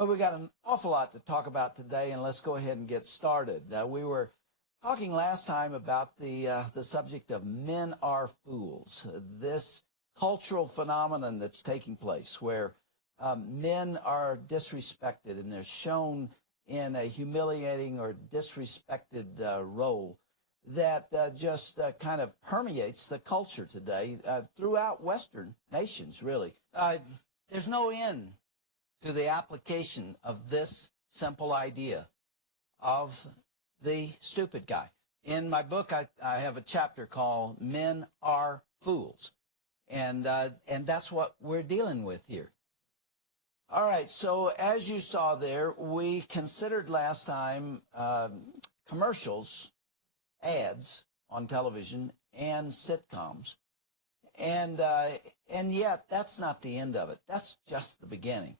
Well, we got an awful lot to talk about today, and let's go ahead and get started. We were talking last time about the subject of men are fools, this cultural phenomenon that's taking place where men are disrespected and they're shown in a humiliating or disrespected role that just kind of permeates the culture today throughout Western nations, really. There's no end to the application of this simple idea of the stupid guy. In my book, I have a chapter called Men Are Fools, and that's what we're dealing with here. All right, so as you saw there, we considered last time commercials, ads on television, and sitcoms, and yet that's not the end of it. That's just the beginning.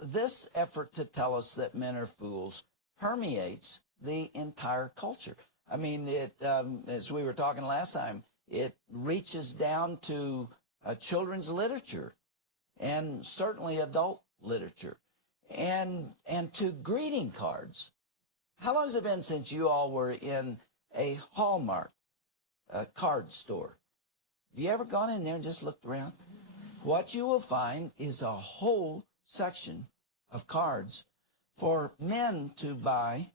This effort to tell us that men are fools permeates the entire culture. I mean, as we were talking last time, it reaches down to children's literature and certainly adult literature and to greeting cards. How long has it been since you all were in a Hallmark card store? Have you ever gone in there and just looked around? What you will find is a whole section of cards for men to buy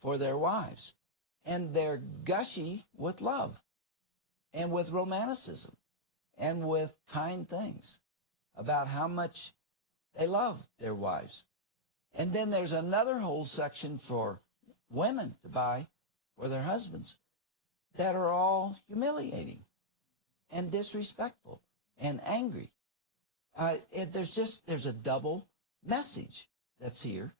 for their wives. And they're gushy with love and with romanticism and with kind things about how much they love their wives. And then there's another whole section for women to buy for their husbands that are all humiliating and disrespectful and angry. There's a double message that's here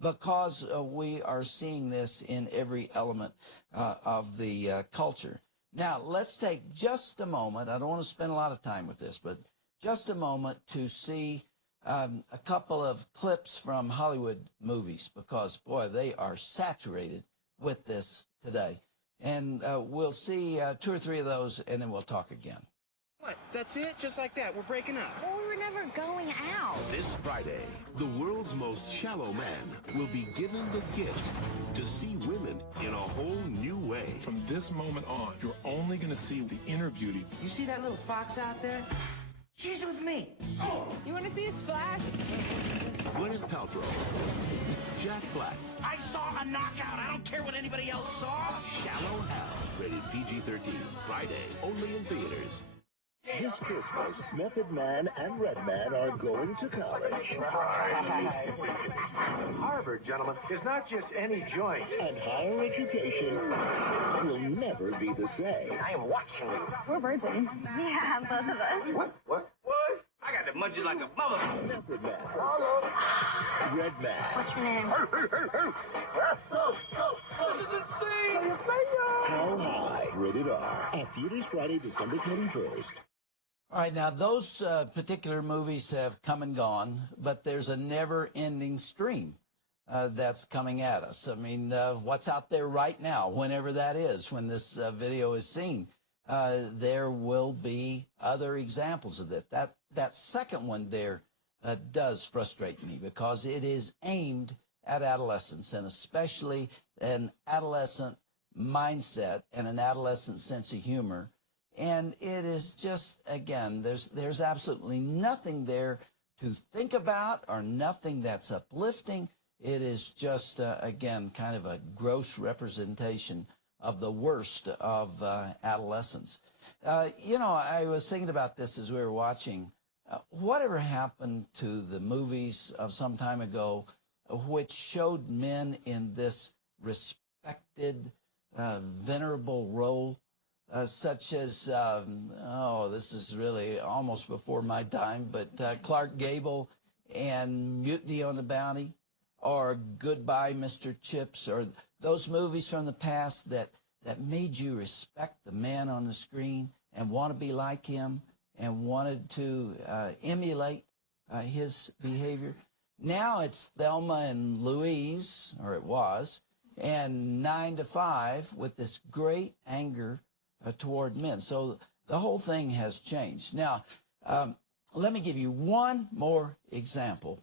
because we are seeing this in every element of the culture. Now, let's take just a moment. I don't want to spend a lot of time with this, but just a moment to see a couple of clips from Hollywood movies because, boy, they are saturated with this today. And we'll see 2 or 3 of those, and then we'll talk again. What? That's it? Just like that? We're breaking up. Well, we were never going out. This Friday, the world's most shallow man will be given the gift to see women in a whole new way. From this moment on, you're only going to see the inner beauty. You see that little fox out there? She's with me. You want to see a splash? Gwyneth Paltrow, Jack Black. I saw a knockout. I don't care what anybody else saw. Shallow Hal, rated PG-13. Friday, only in theaters. This Christmas, Method Man and Red Man are going to college. Harvard, gentlemen, is not just any joint. And higher education will never be the same. I am watching you. We're virgins. Yeah, both of us. What? I got the munchies like a mother. Method Man. Hello. Red Man. What's your name? Go. This is insane. How High, rated R. At theaters Friday, December 21st. All right, now those particular movies have come and gone, but there's a never-ending stream that's coming at us. I mean, what's out there right now, whenever that is, when this video is seen, there will be other examples of it. That second one there does frustrate me because it is aimed at adolescents, and especially an adolescent mindset and an adolescent sense of humor. And it is just, again, there's absolutely nothing there to think about or nothing that's uplifting. It is just, again, kind of a gross representation of the worst of adolescence. You know, I was thinking about this as we were watching. Whatever happened to the movies of some time ago which showed men in this respected, venerable role? Such as, this is really almost before my time, but Clark Gable and Mutiny on the Bounty, or Goodbye, Mr. Chips, or those movies from the past that made you respect the man on the screen and want to be like him and wanted to emulate his behavior. Now it's Thelma and Louise, or it was, and 9 to 5 with this great anger toward men. So the whole thing has changed. Now, let me give you one more example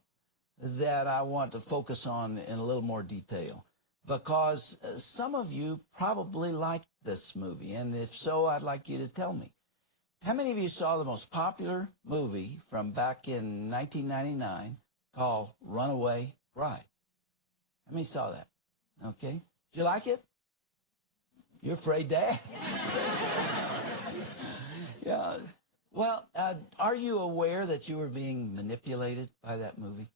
that I want to focus on in a little more detail, because some of you probably like this movie, and if so, I'd like you to tell me. How many of you saw the most popular movie from back in 1999 called Runaway Bride? How many saw that? Okay. Did you like it? You're afraid to ask. Yeah. Well, are you aware that you were being manipulated by that movie?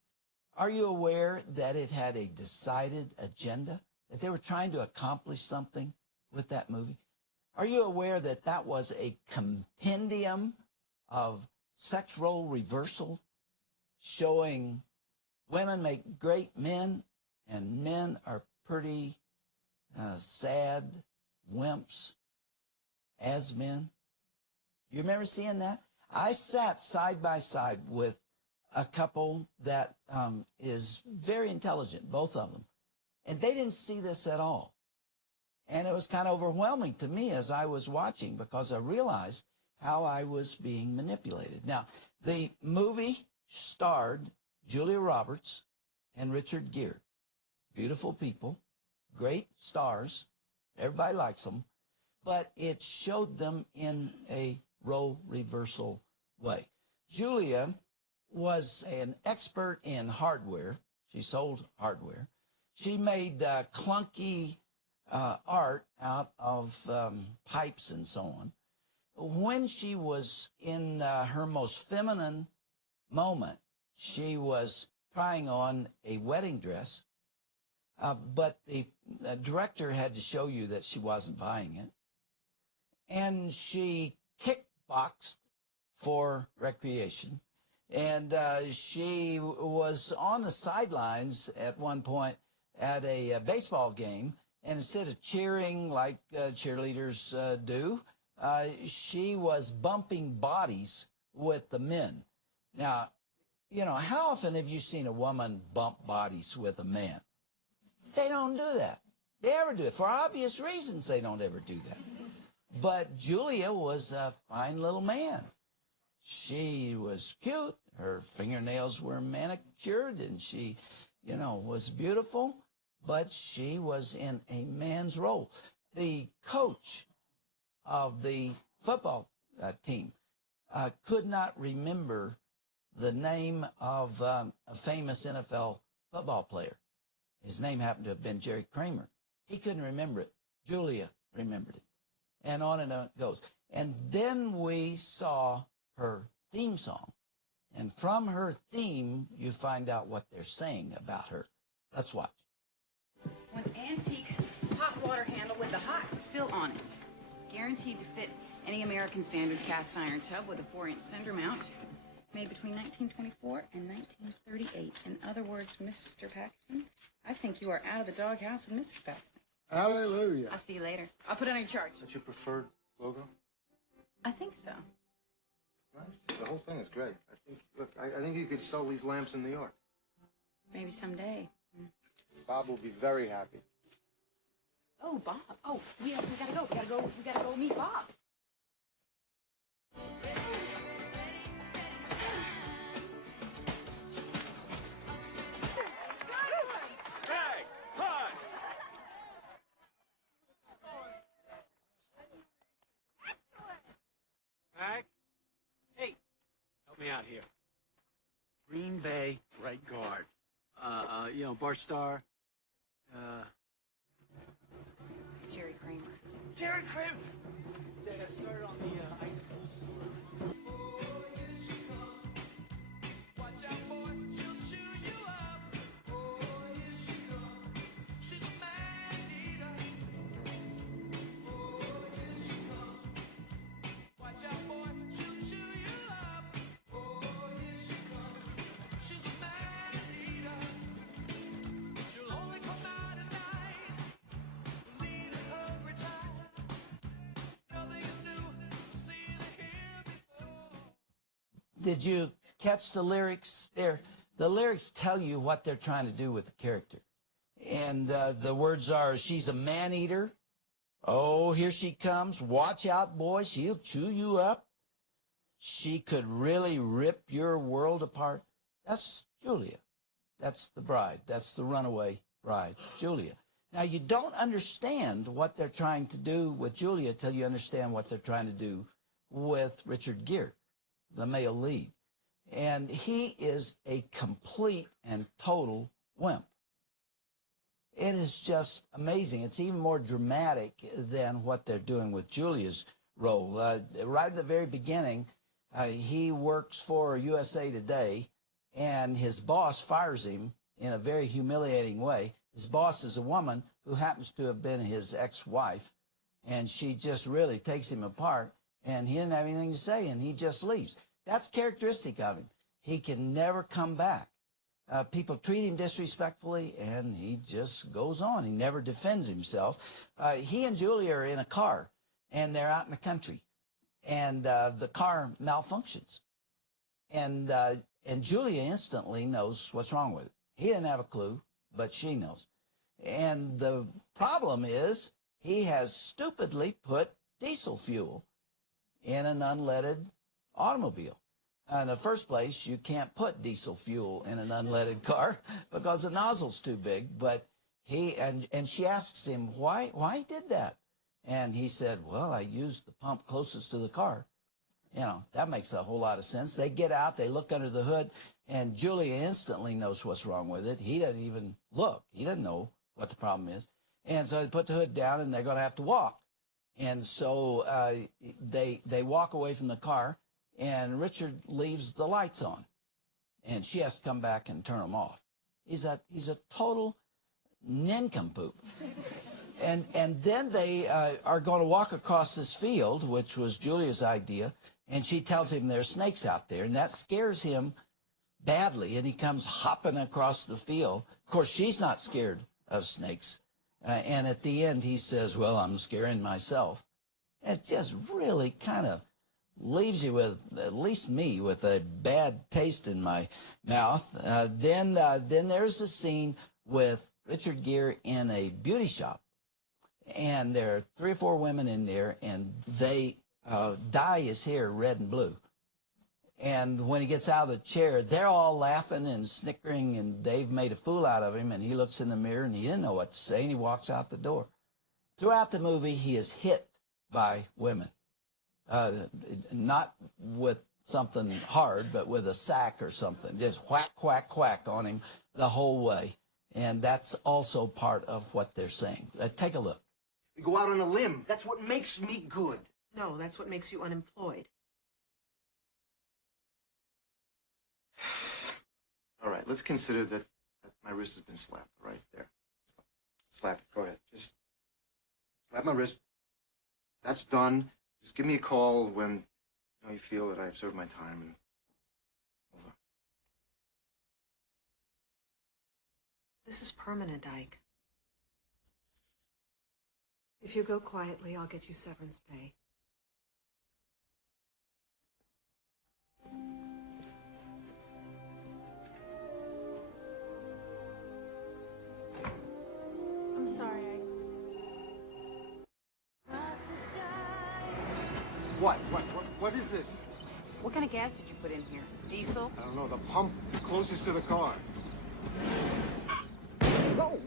Are you aware that it had a decided agenda, that they were trying to accomplish something with that movie? Are you aware that that was a compendium of sex role reversal, showing women make great men and men are pretty sad wimps as men? You remember seeing that? I sat side by side with a couple that is very intelligent, both of them, and they didn't see this at all. And it was kind of overwhelming to me as I was watching, because I realized how I was being manipulated. Now, the movie starred Julia Roberts and Richard Gere. Beautiful people, great stars, everybody likes them, but it showed them in a role reversal way. Julia was an expert in hardware. She sold hardware. She made clunky art out of pipes and so on. When she was in her most feminine moment, she was trying on a wedding dress, but the director had to show you that she wasn't buying it. And she kickboxed for recreation. And she was on the sidelines at one point at a baseball game, and instead of cheering like cheerleaders do, she was bumping bodies with the men. Now, you know, how often have you seen a woman bump bodies with a man? They don't do that. They ever do it. For obvious reasons, they don't ever do that. But Julia was a fine little man. She was cute. Her fingernails were manicured, and she, you know, was beautiful. But she was in a man's role. The coach of the football team could not remember the name of a famous NFL football player. His name happened to have been Jerry Kramer. He couldn't remember it. Julia remembered it. And on it goes. And then we saw her theme song. And from her theme, you find out what they're saying about her. Let's watch. One antique hot water handle with the hot still on it. Guaranteed to fit any American standard cast iron tub with a 4-inch cinder mount. Made between 1924 and 1938. In other words, Mr. Paxton, I think you are out of the doghouse with Mrs. Paxton. Hallelujah. I'll see you later. I'll put on your charge. That's your preferred logo? I think so. Nice. The whole thing is great. I think you could sell these lamps in New York. Maybe someday. Bob will be very happy. Oh, Bob. Oh, we gotta go. We gotta go meet Bob. Hey, punt! Mac? Hey, help me out here. Green Bay right guard. You know, Bart Starr. Jerry Kramer. Jerry Kramer! They got started on the ice school. Did you catch the lyrics there? The lyrics tell you what they're trying to do with the character. And the words are, she's a man-eater. Oh, here she comes. Watch out, boy. She'll chew you up. She could really rip your world apart. That's Julia. That's the bride. That's the runaway bride, Julia. Now, you don't understand what they're trying to do with Julia till you understand what they're trying to do with Richard Gere, the male lead. And he is a complete and total wimp. It is just amazing. It's even more dramatic than what they're doing with Julia's role. Right at the very beginning, he works for USA Today, and his boss fires him in a very humiliating way. His boss is a woman who happens to have been his ex-wife, and she just really takes him apart, and he didn't have anything to say, and he just leaves. That's characteristic of him. He can never come back. People treat him disrespectfully, and he just goes on. He never defends himself. He and Julia are in a car, and they're out in the country, and the car malfunctions. And Julia instantly knows what's wrong with it. He didn't have a clue, but she knows. And the problem is he has stupidly put diesel fuel in an unleaded automobile. In the first place, you can't put diesel fuel in an unleaded car because the nozzle's too big. But and she asks him why he did that. And he said, well, I used the pump closest to the car. You know, that makes a whole lot of sense. They get out, they look under the hood, and Julia instantly knows what's wrong with it. He doesn't even look. He doesn't know what the problem is. And so they put the hood down, and they're going to have to walk. And so they walk away from the car, and Richard leaves the lights on. And she has to come back and turn them off. He's a total nincompoop. And then they are going to walk across this field, which was Julia's idea, and she tells him there's snakes out there, and that scares him badly, and he comes hopping across the field. Of course, she's not scared of snakes, and at the end he says, well, I'm scaring myself. It just really kind of leaves you with, at least me, with a bad taste in my mouth. Then there's a scene with Richard Gere in a beauty shop. And there are 3 or 4 women in there, and they dye his hair red and blue. And when he gets out of the chair, they're all laughing and snickering, and they've made a fool out of him, and he looks in the mirror, and he didn't know what to say, and he walks out the door. Throughout the movie, he is hit by women. Not with something hard, but with a sack or something. Just whack, whack, whack on him the whole way. And that's also part of what they're saying. Take a look. We go out on a limb. That's what makes me good. No, that's what makes you unemployed. All right, let's consider that my wrist has been slapped right there. Slap it. Go ahead. Just slap my wrist. That's done. Just give me a call when you feel that I've served my time. And over. This is permanent, Ike. If you go quietly, I'll get you severance pay. I'm sorry, What is this? What kind of gas did you put in here? Diesel? I don't know. The pump closest to the car. Whoa!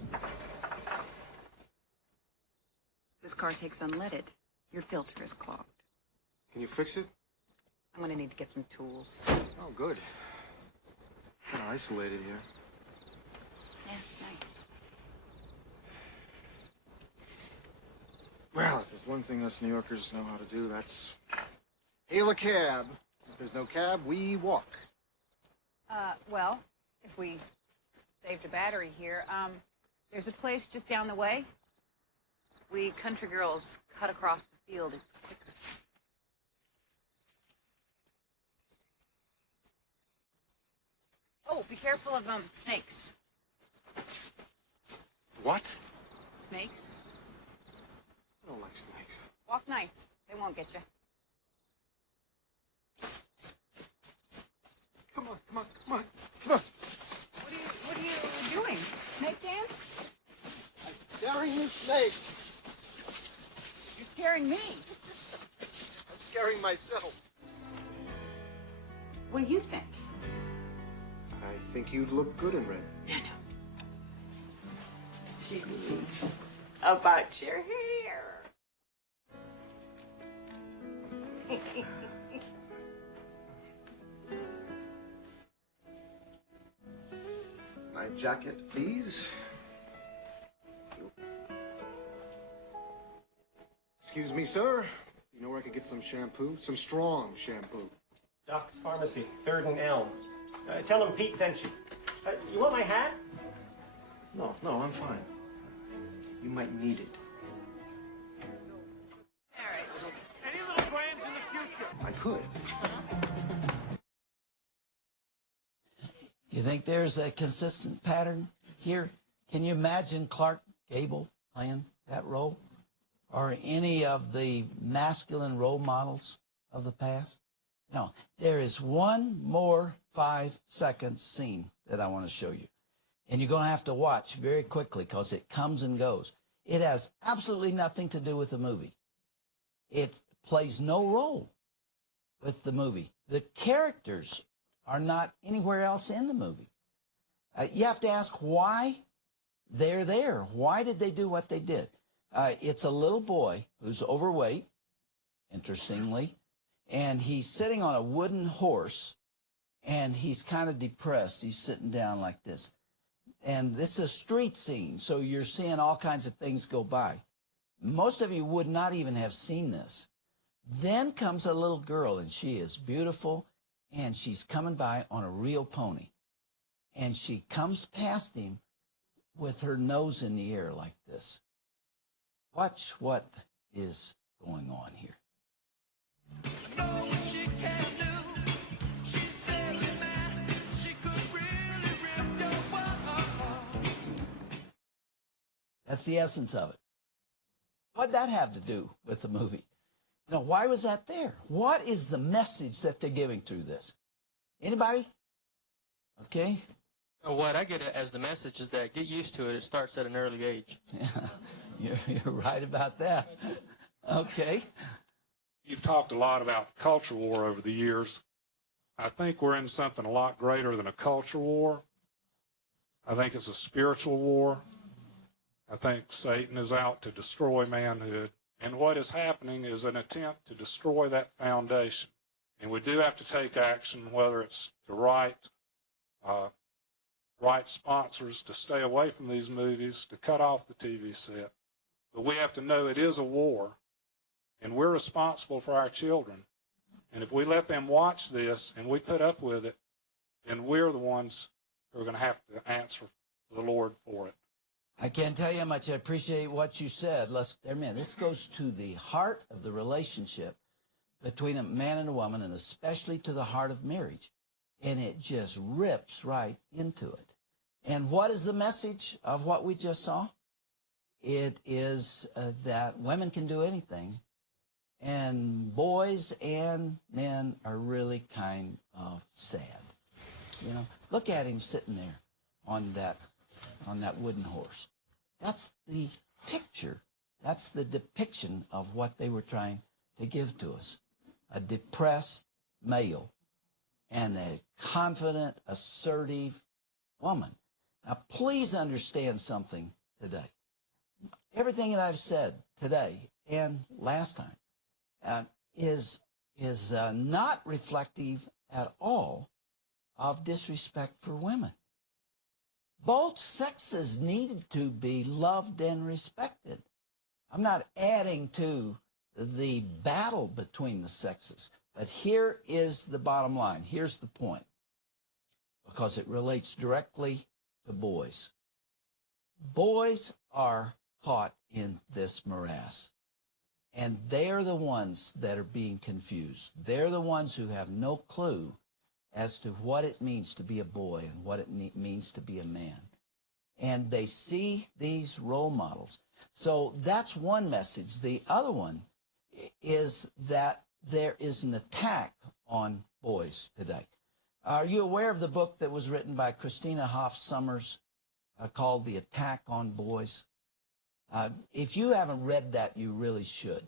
This car takes unleaded. Your filter is clogged. Can you fix it? I'm gonna need to get some tools. Oh, good. Kind of isolated here. Yeah, it's nice. Well, if there's one thing us New Yorkers know how to do, that's hail a cab. If there's no cab, we walk. Well, if we saved a battery here, there's a place just down the way. We country girls cut across the field. It's quicker. Oh, be careful of snakes. What? Snakes? I don't like snakes. Walk nice. They won't get you. Come on. Come on. What are you doing? Snake dance? I'm scaring you, snake. You're scaring me. I'm scaring myself. What do you think? I think you'd look good in red. No, no. She means about your hair. My jacket, please. Excuse me, sir. You know where I could get some shampoo? Some strong shampoo. Doc's Pharmacy, 3rd and Elm. Tell him Pete sent you. You want my hat? No, I'm fine. You might need it. Any little grams in the future? I could. You think there's a consistent pattern here? Can you imagine Clark Gable playing that role? Or any of the masculine role models of the past? No, there is one more 5-second scene that I want to show you. And you're going to have to watch very quickly because it comes and goes. It has absolutely nothing to do with the movie. It plays no role with the movie. The characters are not anywhere else in the movie. You have to ask why they're there. Why did they do what they did? It's a little boy who's overweight, interestingly, and he's sitting on a wooden horse, and he's kind of depressed. He's sitting down like this. And this is a street scene, so you're seeing all kinds of things go by. Most of you would not even have seen this. Then comes a little girl, and she is beautiful, and she's coming by on a real pony. And she comes past him with her nose in the air like this. Watch what is going on here. That's the essence of it. What did that have to do with the movie? You know, why was that there? What is the message that they're giving through this? Anybody? Okay. What I get as the message is that get used to it. It starts at an early age. Yeah, you're right about that. Okay. You've talked a lot about culture war over the years. I think we're in something a lot greater than a culture war. I think it's a spiritual war. I think Satan is out to destroy manhood. And what is happening is an attempt to destroy that foundation. And we do have to take action, whether it's to write sponsors to stay away from these movies, to cut off the TV set. But we have to know it is a war, and we're responsible for our children. And if we let them watch this and we put up with it, then we're the ones who are going to have to answer to the Lord for it. I can't tell you how much I appreciate what you said. This goes to the heart of the relationship between a man and a woman, and especially to the heart of marriage. And it just rips right into it. And what is the message of what we just saw? It is that women can do anything, and boys and men are really kind of sad. You know, look at him sitting there on that wooden horse. That's the picture. That's the depiction of what they were trying to give to us. A depressed male and a confident, assertive woman. Now, please understand something today. Everything that I've said today and last time is not reflective at all of disrespect for women. Both sexes need to be loved and respected. I'm not adding to the battle between the sexes, but here is the bottom line. Here's the point, because it relates directly to boys. Boys are caught in this morass, and they're the ones that are being confused. They're the ones who have no clue as to what it means to be a boy and what it means to be a man. And they see these role models. So that's one message. The other one is that there is an attack on boys today. Are you aware of the book that was written by Christina Hoff Sommers called The Attack on Boys? If you haven't read that, you really should,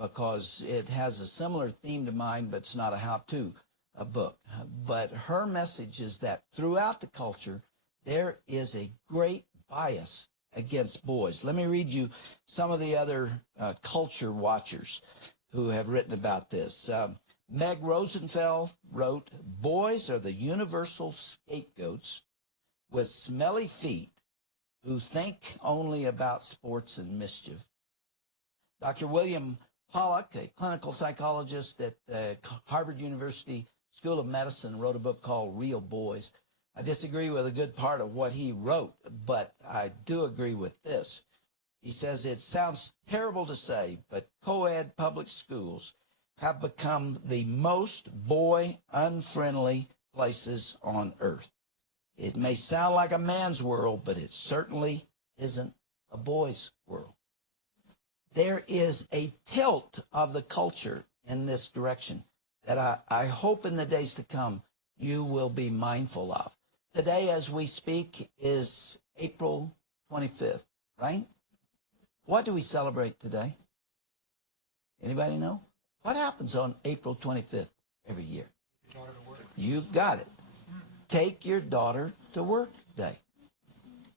because it has a similar theme to mine, but it's not a how-to. a book. But her message is that throughout the culture, there is a great bias against boys. Let me read you some of the other culture watchers who have written about this. Meg Rosenfeld wrote, "Boys are the universal scapegoats with smelly feet who think only about sports and mischief." Dr. William Pollack, a clinical psychologist at Harvard University School of Medicine, wrote a book called Real Boys. I disagree with a good part of what he wrote, but I do agree with this. He says, "It sounds terrible to say, but co-ed public schools have become the most boy-unfriendly places on earth. It may sound like a man's world, but it certainly isn't a boy's world." There is a tilt of the culture in this direction that I hope in the days to come you will be mindful of. Today, as we speak, is April 25th, right? What do we celebrate today? Anybody know? What happens on April 25th every year? You got it. Take your daughter to work day.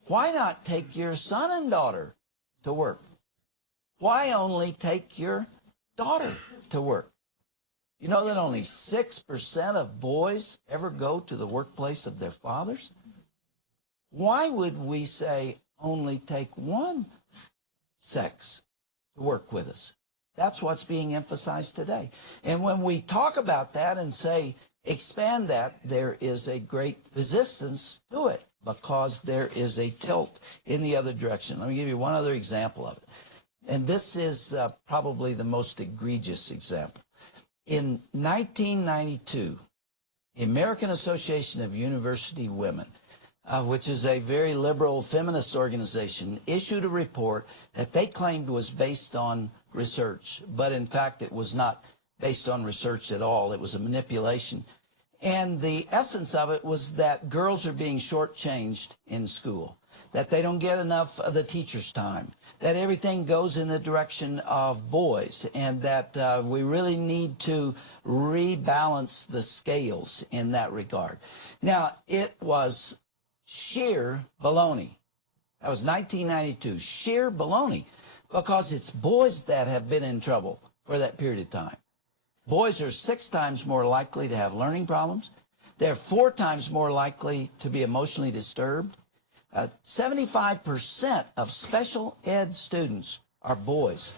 Why not take your son and daughter to work? Why only take your daughter to work? You know that only 6% of boys ever go to the workplace of their fathers? Why would we say only take one sex to work with us? That's what's being emphasized today. And when we talk about that and say expand that, there is a great resistance to it because there is a tilt in the other direction. Let me give you one other example of it. And this is probably the most egregious example. In 1992, the American Association of University Women, which is a very liberal feminist organization, issued a report that they claimed was based on research, but in fact it was not based on research at all. It was a manipulation. And the essence of it was that girls are being shortchanged in school, that they don't get enough of the teacher's time, that everything goes in the direction of boys, and that we really need to rebalance the scales in that regard. Now, it was sheer baloney. That was 1992, sheer baloney, because it's boys that have been in trouble for that period of time. Boys are 6 times more likely to have learning problems. They're 4 times more likely to be emotionally disturbed. 75% of special ed students are boys.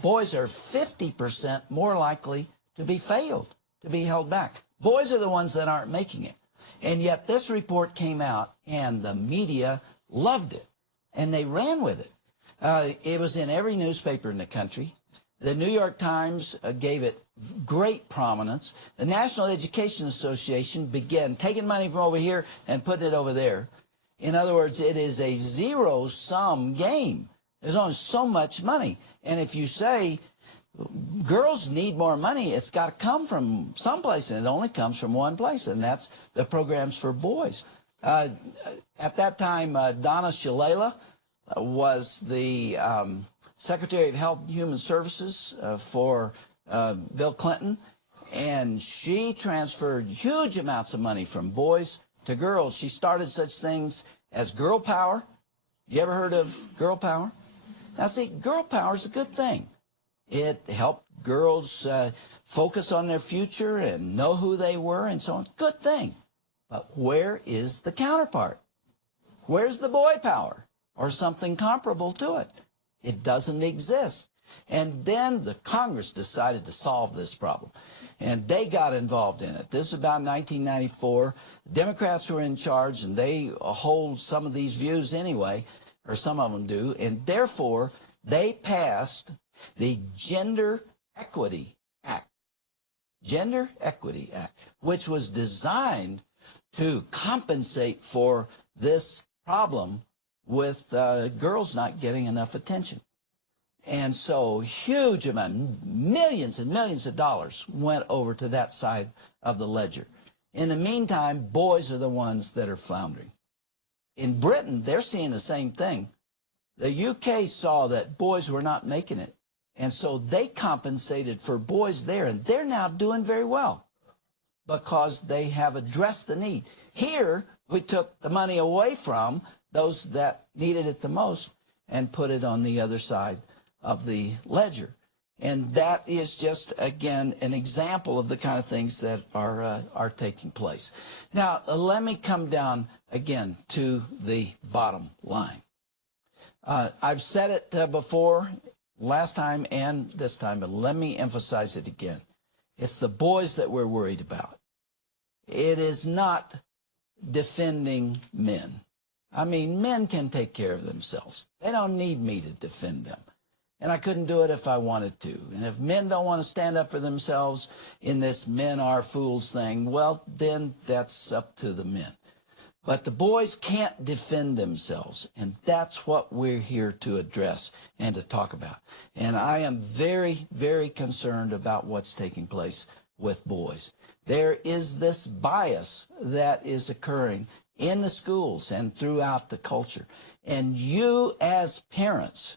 Boys are 50% more likely to be failed, to be held back. Boys are the ones that aren't making it. And yet this report came out and the media loved it and they ran with it. It was in every newspaper in the country. The New York Times gave it great prominence. The National Education Association began taking money from over here and putting it over there. In other words, it is a zero-sum game. There's only so much money. And if you say girls need more money, it's got to come from someplace, and it only comes from one place, and that's the programs for boys. At that time, Donna Shalala was the Secretary of Health and Human Services for Bill Clinton, and she transferred huge amounts of money from boys to girls. She started such things as girl power. You ever heard of girl power? Now, see, girl power is a good thing. It helped girls focus on their future and know who they were and so on. Good thing. But where is the counterpart? Where's the boy power or something comparable to it? It doesn't exist. And then the Congress decided to solve this problem. And they got involved in it. This is about 1994. Democrats were in charge, and they hold some of these views anyway, or some of them do, and therefore they passed the Gender Equity Act. Gender Equity Act, which was designed to compensate for this problem with girls not getting enough attention. And so huge amount, millions and millions of dollars went over to that side of the ledger. In the meantime, boys are the ones that are floundering. In Britain, they're seeing the same thing. The UK saw that boys were not making it, and so they compensated for boys there, and they're now doing very well. because they have addressed the need. Here, we took the money away from those that needed it the most and put it on the other side of the ledger. And that is just, again, an example of the kind of things that are taking place. Now, let me come down again to the bottom line. I've said it before, last time and this time, but let me emphasize it again. It's the boys that we're worried about. It is not defending men. I mean, men can take care of themselves. They don't need me to defend them. And I couldn't do it if I wanted to. And if men don't want to stand up for themselves in this men are fools thing, well, then that's up to the men. But the boys can't defend themselves, and that's what we're here to address and to talk about. And I am very, very concerned about what's taking place with boys. There is this bias that is occurring in the schools and throughout the culture. And you as parents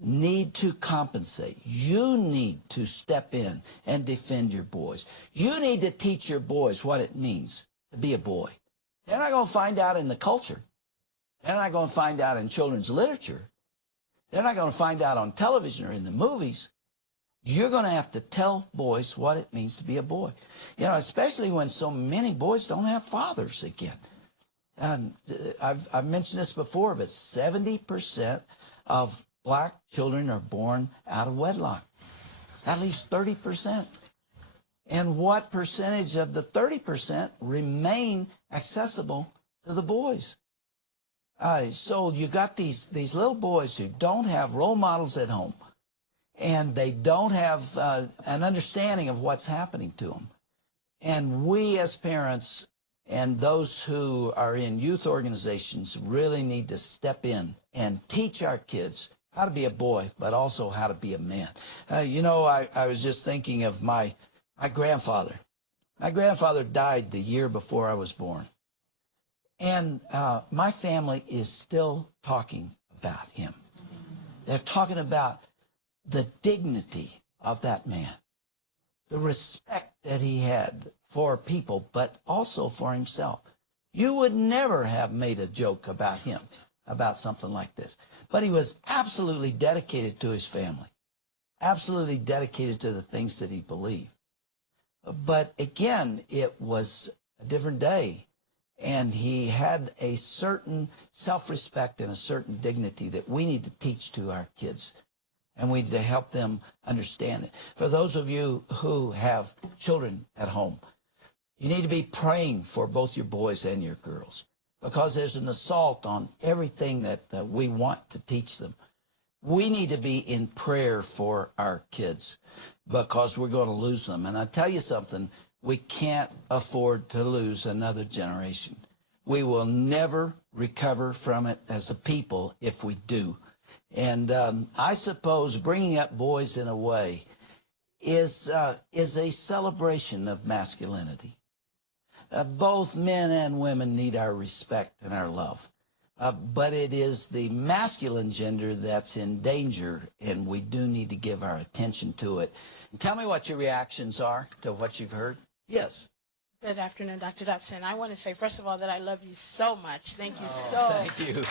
need to compensate. You need to step in and defend your boys. You need to teach your boys what it means to be a boy. They're not going to find out in the culture. They're not going to find out in children's literature. They're not going to find out on television or in the movies. You're going to have to tell boys what it means to be a boy. You know, especially when so many boys don't have fathers again. And I've mentioned this before, but 70% of black children are born out of wedlock. That leaves 30%. And what percentage of the 30% remain accessible to the boys? So you got these little boys who don't have role models at home, and they don't have an understanding of what's happening to them. And we as parents and those who are in youth organizations really need to step in and teach our kids how to be a boy, but also how to be a man. You know, I was just thinking of my grandfather. My grandfather died the year before I was born. And my family is still talking about him. They're talking about the dignity of that man, the respect that he had for people, but also for himself. You would never have made a joke about him, about something like this. But he was absolutely dedicated to his family, absolutely dedicated to the things that he believed. But again, it was a different day, and he had a certain self-respect and a certain dignity that we need to teach to our kids, and we need to help them understand it. For those of you who have children at home, you need to be praying for both your boys and your girls, because there's an assault on everything that we want to teach them. We need to be in prayer for our kids, because we're going to lose them. And I tell you something, we can't afford to lose another generation. We will never recover from it as a people if we do. And I suppose bringing up boys in a way is a celebration of masculinity. Both men and women need our respect and our love. But it is the masculine gender that's in danger, and we do need to give our attention to it. And tell me what your reactions are to what you've heard. Yes. Good afternoon, Dr. Dobson. I want to say, first of all, that I love you so much. Thank you Thank you very much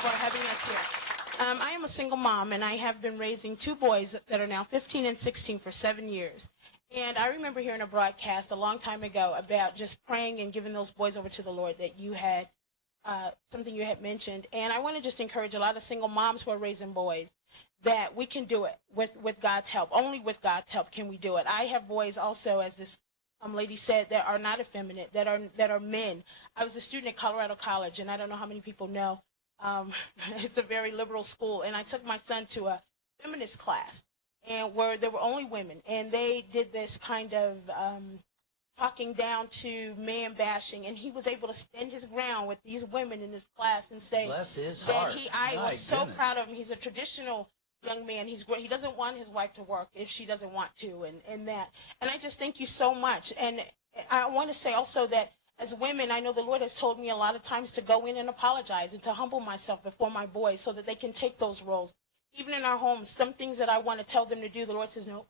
for having us here. I am a single mom, and I have been raising two boys that are now 15 and 16 for 7 years. And I remember hearing a broadcast a long time ago about just praying and giving those boys over to the Lord, that you had something you had mentioned. And I want to just encourage a lot of single moms who are raising boys that we can do it with God's help. Only with God's help can we do it. I have boys also, as this lady said, that are not effeminate, that are men. I was a student at Colorado College, and I don't know how many people know. It's a very liberal school, and I took my son to a feminist class, and where there were only women, and they did this kind of talking down to man bashing, and he was able to stand his ground with these women in this class and say, bless his that heart. I was so proud of him. He's a traditional young man. He's great. He doesn't want his wife to work if she doesn't want to, and that. And I just thank you so much. And I want to say also that as women, I know the Lord has told me a lot of times to go in and apologize and to humble myself before my boys so that they can take those roles. Even in our homes, some things that I want to tell them to do, the Lord says, no,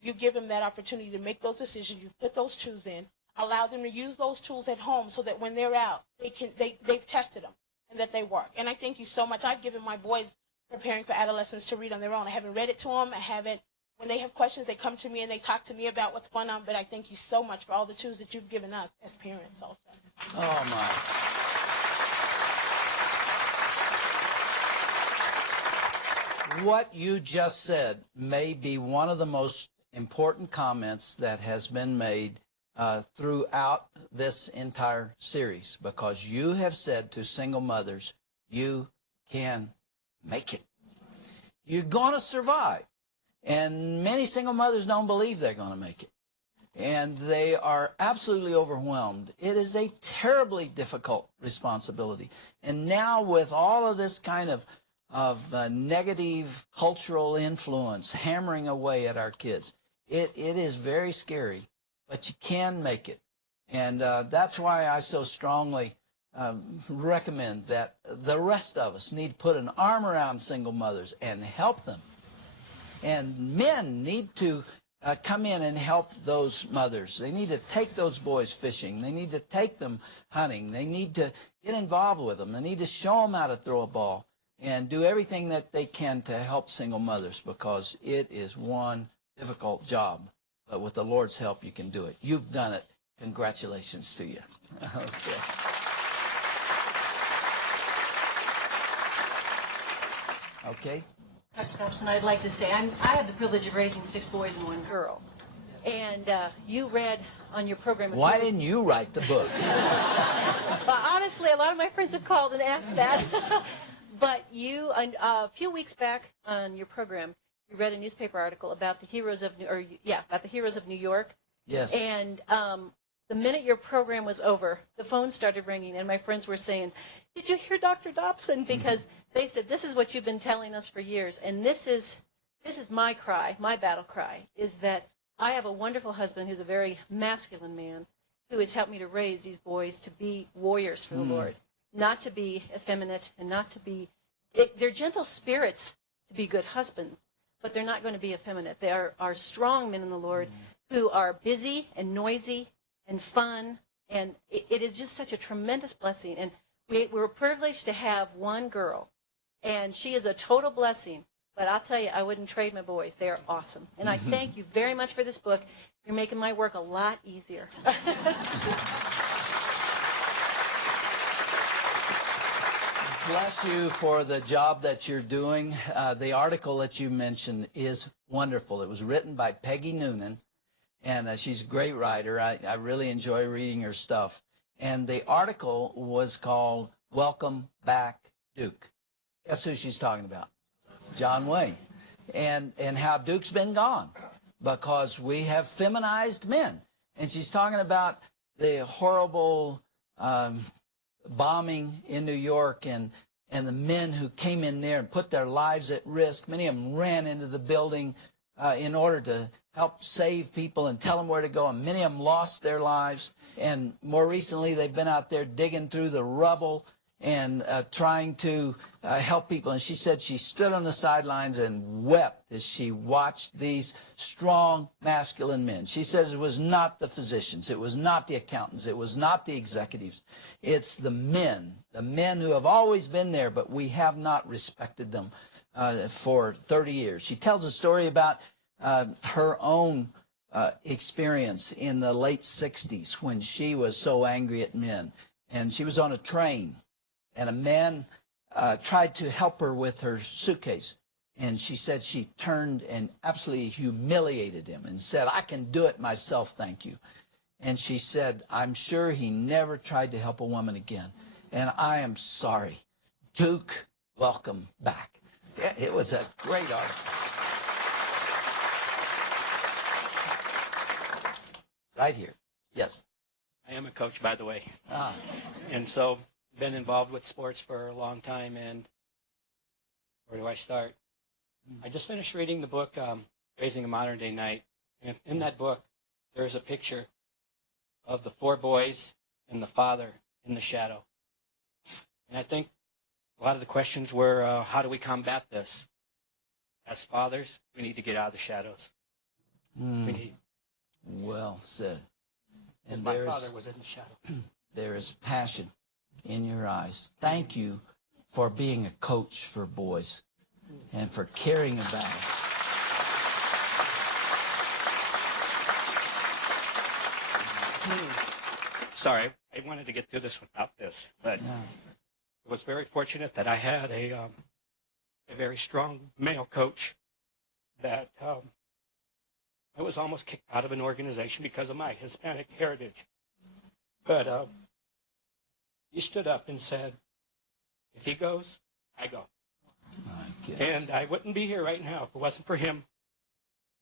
you give them that opportunity to make those decisions. You put those tools in, allow them to use those tools at home so that when they're out, they've tested them and that they work. And I thank you so much. I've given my boys preparing for adolescence to read on their own. I haven't read it to them. I haven't. When they have questions, they come to me and they talk to me about what's going on. But I thank you so much for all the tools that you've given us as parents also. Oh, my. What you just said may be one of the most important comments that has been made throughout this entire series, because you have said to single mothers, you can make it. You're going to survive. And many single mothers don't believe they're going to make it. And they are absolutely overwhelmed. It is a terribly difficult responsibility. And now with all of this kind of negative cultural influence hammering away at our kids, it is very scary, but you can make it. And that's why I so strongly recommend that the rest of us need to put an arm around single mothers and help them. And men need to come in and help those mothers. They need to take those boys fishing. They need to take them hunting. They need to get involved with them. They need to show them how to throw a ball and do everything that they can to help single mothers, because it is one difficult job. But with the Lord's help, you can do it. You've done it. Congratulations to you. Okay. Okay. Dr. Dobson, I'd like to say I have the privilege of raising 6 boys and 1 girl. And you read on your program... Why didn't you write the book? Well, honestly, a lot of my friends have called and asked that. But you, a few weeks back on your program, you read a newspaper article about the heroes of New York. Yes. And the minute your program was over, the phone started ringing, and my friends were saying, "Did you hear Dr. Dobson?" Because they said, "This is what you've been telling us for years." And this is my cry, my battle cry, is that I have a wonderful husband who's a very masculine man who has helped me to raise these boys to be warriors for the Lord, not to be effeminate and not to be... They're gentle spirits to be good husbands, but they're not going to be effeminate. They are strong men in the Lord who are busy and noisy and fun, and it is just such a tremendous blessing. And we're privileged to have 1 girl, and she is a total blessing. But I'll tell you, I wouldn't trade my boys. They are awesome. And I thank you very much for this book. You're making my work a lot easier. Bless you for the job that you're doing. The article that you mentioned is wonderful. It was written by Peggy Noonan, and she's a great writer. I really enjoy reading her stuff. And the article was called Welcome Back, Duke. Guess who she's talking about? John Wayne. And how Duke's been gone because we have feminized men. And she's talking about the horrible bombing in New York and the men who came in there and put their lives at risk. Many of them ran into the building in order to help save people and tell them where to go, and many of them lost their lives. And more recently, they've been out there digging through the rubble and trying to help people. And she said she stood on the sidelines and wept as she watched these strong, masculine men. She says it was not the physicians, it was not the accountants, it was not the executives. It's the men who have always been there, but we have not respected them for 30 years. She tells a story about her own experience in the late 60s when she was so angry at men. And she was on a train, and a man tried to help her with her suitcase. And she said she turned and absolutely humiliated him and said, "I can do it myself, thank you." And she said, "I'm sure he never tried to help a woman again. And I am sorry. Duke, welcome back." Yeah, it was a great article. Right here. Yes. I am a coach, by the way. Ah. And so, been involved with sports for a long time, and where do I start? I just finished reading the book, Raising a Modern Day Knight. And in that book, there's a picture of the 4 boys and the father in the shadow. And I think a lot of the questions were, how do we combat this? As fathers, we need to get out of the shadows. we need. Well said. And My father was in the shadow. There is passion in your eyes. Thank you for being a coach for boys and for caring about it. Sorry, I wanted to get through this without this, but I was very fortunate that I had a very strong male coach that I was almost kicked out of an organization because of my Hispanic heritage. But he stood up and said, if he goes, I go. And I wouldn't be here right now if it wasn't for him.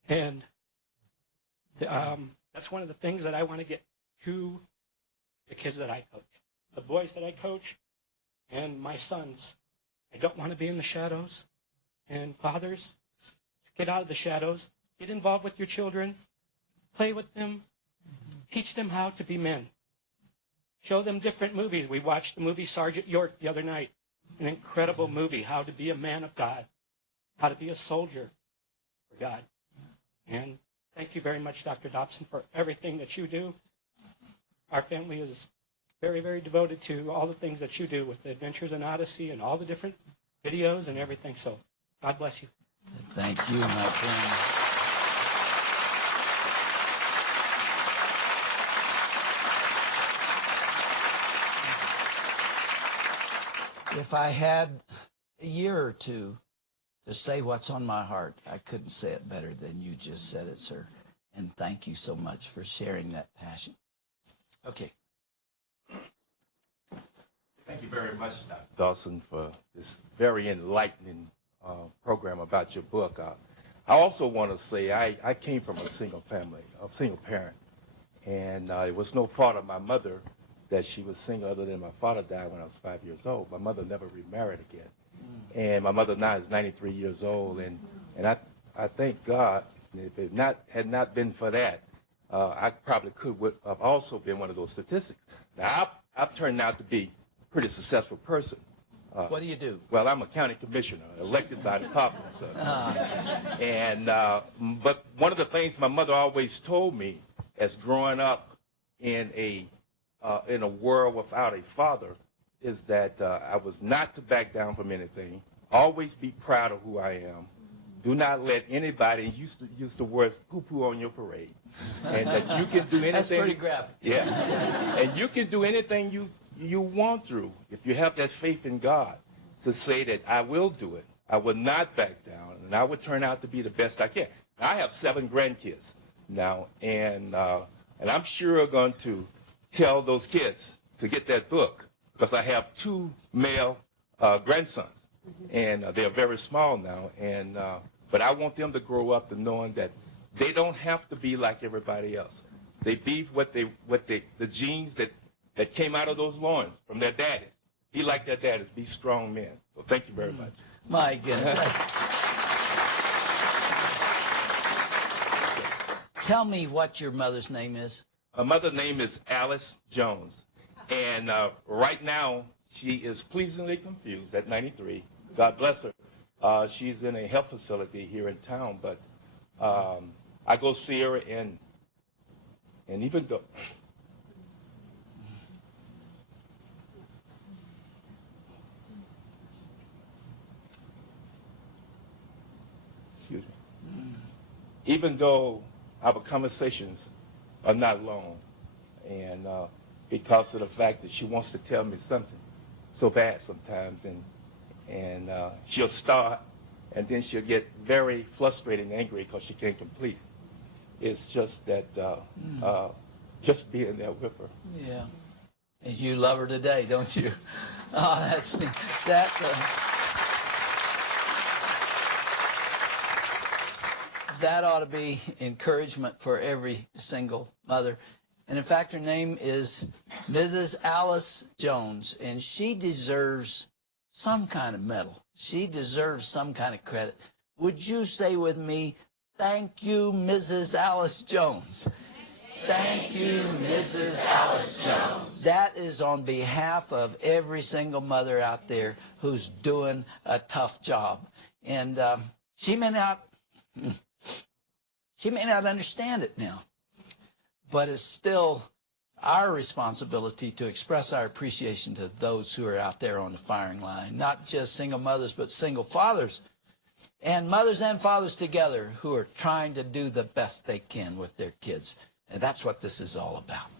And that's one of the things that I want to get to the kids that I coach, the boys that I coach, and my sons. I don't want to be in the shadows. And fathers, get out of the shadows. Get involved with your children. Play with them. Teach them how to be men. Show them different movies. We watched the movie Sergeant York the other night. An incredible movie, how to be a man of God, how to be a soldier for God. And thank you very much, Dr. Dobson, for everything that you do. Our family is very, very devoted to all the things that you do with the Adventures in Odyssey and all the different videos and everything. So God bless you. Thank you, my friend. If I had a year or two to say what's on my heart, I couldn't say it better than you just said it, sir. And thank you so much for sharing that passion. Okay. Thank you very much, Dr. Dawson, for this very enlightening program about your book. I also want to say I came from a single family, a single parent, and it was no fault of my mother that she was single, other than my father died when I was 5 years old. My mother never remarried again. And my mother now is 93 years old, and I thank God. If it had not been for that, I probably would have also been one of those statistics. Now, I've turned out to be a pretty successful person. What do you do? Well, I'm a county commissioner, elected by the Congress. But one of the things my mother always told me, as growing up in a world without a father, is that I was not to back down from anything. Always be proud of who I am. Do not let anybody use the words poo-poo on your parade. And that you can do anything. That's pretty graphic. Yeah. And you can do anything you want to if you have that faith in God to say that I will do it. I will not back down, and I will turn out to be the best I can. Now, I have 7 grandkids now, and I'm sure going to tell those kids to get that book, because I have 2 male grandsons, and they're very small now, and but I want them to grow up to knowing that they don't have to be like everybody else. They be the genes that came out of those loins from their daddies. Be like their daddies. Be strong men. So thank you very much. My goodness. Tell me what your mother's name is. My mother's name is Alice Jones, and right now she is pleasingly confused at 93. God bless her. She's in a health facility here in town, but I go see her, and even though even though our conversations are not long, and because of the fact that she wants to tell me something so bad sometimes, and she'll start, and then she'll get very frustrated and angry because she can't complete. It's just that just being there with her. Yeah. And you love her today, don't you? Oh, that ought to be encouragement for every single mother. And in fact, her name is Mrs. Alice Jones, and she deserves some kind of medal. She deserves some kind of credit. Would you say with me, thank you, Mrs. Alice Jones? Thank you, Mrs. Alice Jones. That is on behalf of every single mother out there who's doing a tough job. And she may She may not understand it now, but it's still our responsibility to express our appreciation to those who are out there on the firing line, not just single mothers, but single fathers, and mothers and fathers together who are trying to do the best they can with their kids. And that's what this is all about.